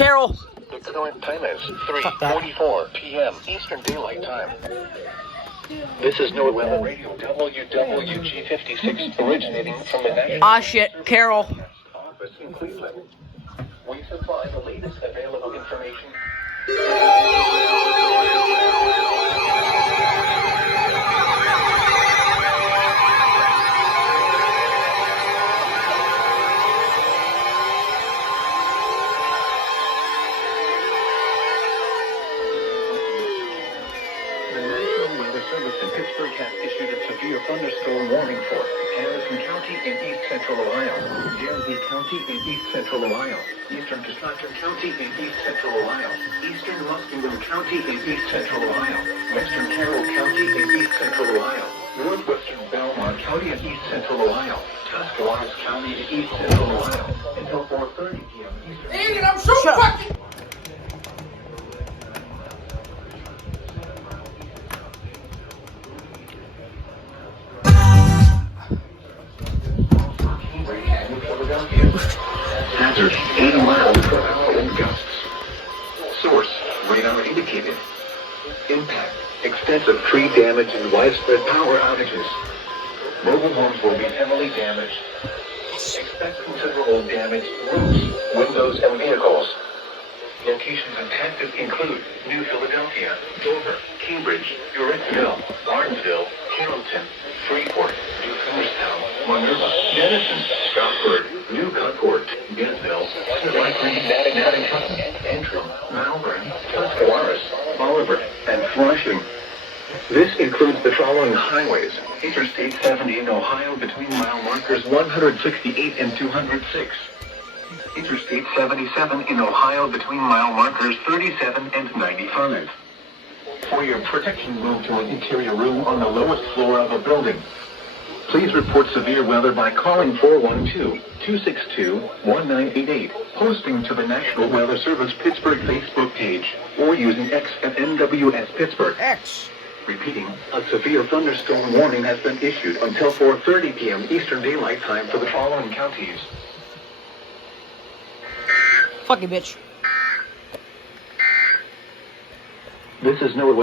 Carol. The current time is 3:44 p.m. Eastern Daylight Time. This is NOAA Weather Radio WWG56 originating from the National Ah, shit, Carol. Office in Cleveland. We supply the latest available information. Service in Pittsburgh has issued a severe thunderstorm warning for Harrison County in East Central Ohio, Jersey County in East Central Ohio, Eastern Wisconsin County in East Central Ohio, Eastern Muskegon County in East Central Ohio, Western Carroll County in East Central Ohio, Northwestern Belmont County in East Central Ohio, Tuscarawas County in East Central Ohio, until 4:30 p.m. Eastern. Idiot, I'm so fucking... Hazard 80 miles per hour wind gusts. Source radar indicated. Impact extensive tree damage and widespread power outages. Mobile homes will be heavily damaged. Expect considerable damage to roofs, windows, and vehicles. Locations impacted include New Philadelphia, Dover, Cambridge, Urickville, Barnesville, Hamilton, Freeport, New Fingerstown, Minerva, Denison, Stroudsburg, New Concord, Gainesville, Nottingham, Antrim, Malvern, Tuscarawas, Oliver, and Flushing. This includes the following highways: Interstate 70 in Ohio between mile markers 168 and 206. Interstate 77 in Ohio between mile markers 37 and 95. For your protection, move to an interior room on the lowest floor of a building. Please report severe weather by calling 412-262-1988, posting to the National Weather Service Pittsburgh Facebook page, or using X at NWS Pittsburgh. X. Repeating, a severe thunderstorm warning has been issued until 4:30 p.m. Eastern Daylight Time for the following counties. Fuck you, bitch. This is NOAA